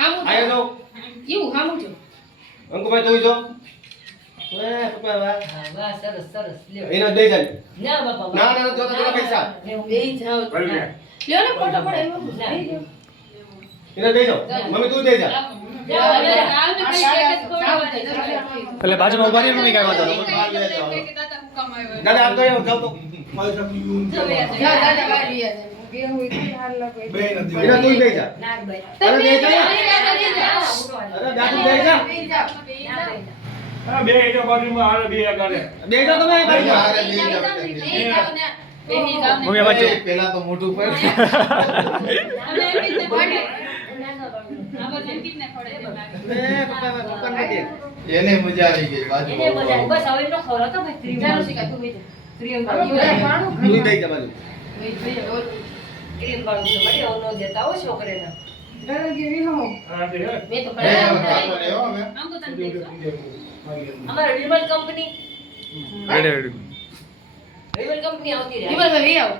હામું આયો જો એવું હામું જો અંકુભાઈ તું જો પપ્પા વાહ હા વાહ સરસ સરસ લ્યો એનો દઈ જાય ના બાપા ના ના જો તો પૈસા બેહી જાવ લ્યો ને ફોટો પડે એમાં બેહી જાવ એનો દઈ જાઓ મમ્મી તું દઈ જા એટલે બાજુમાં ઉભા રહી મમ્મી કાંઈ વાંધો નહીં. દાદા આપ તો જાવ તો જા દાદા બારી આવે એનો તું દઈ જા તમે દઈ જા અરે દાદુ દઈ જા હા બે એટલે બાજુમાં હાલે બે ગાલે દઈ જાઓ તમે ભાઈ જા મમ્મી બાજુ પેલા તો મોટું પર પપ્પા ને દે એને મજા આવી ગઈ બાજુ એને મજા બસ હવે નો ખવડાવતો ભાઈ ક્રીમ ચાલો શીખા તું બેઠ ક્રીમ તું દઈ જા બાજુ ક્રીમ વાળું છે મળી ઓનો દેતા હો છોકરીને હા તે હે મેં તો એ પડાયા આપણે લેવો હવે અમારે Vimal company ready ready Vimal company આવતી રહે વિમલભાઈ આવો